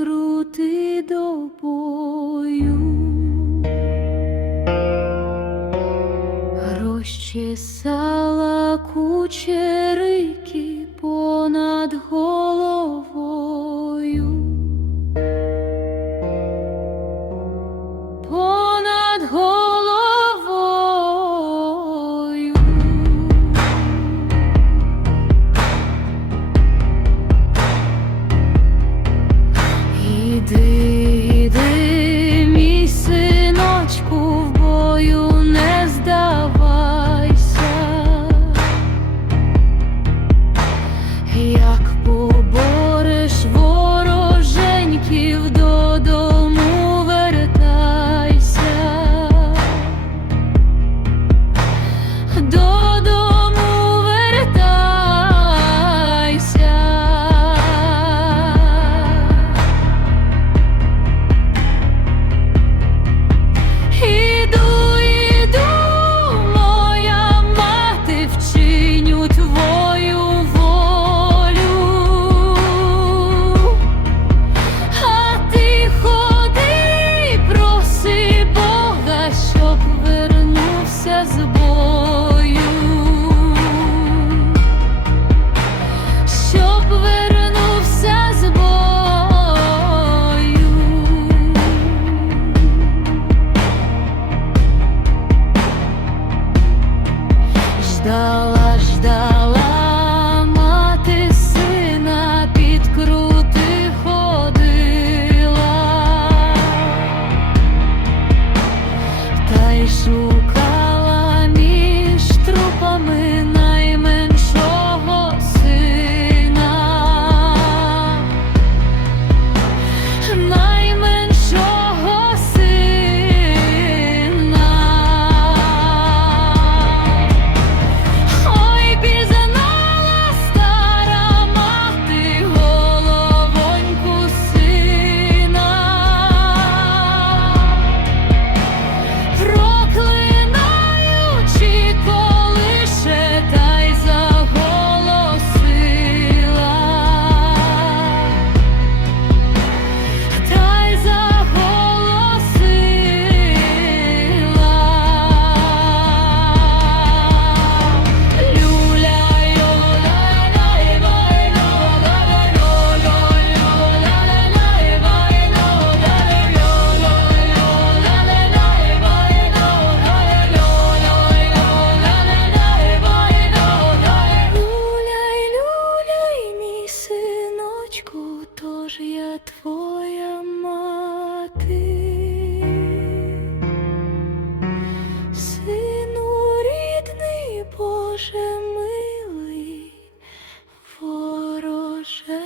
крути до бою, розчесала кучерики понад горою. приймуть твою волю, а ти ходи, проси Бога, щоб вернувся з бою, щоб вернувся з бою. snow. ж я твоя мати, сину рідний, Боже милий, вороже.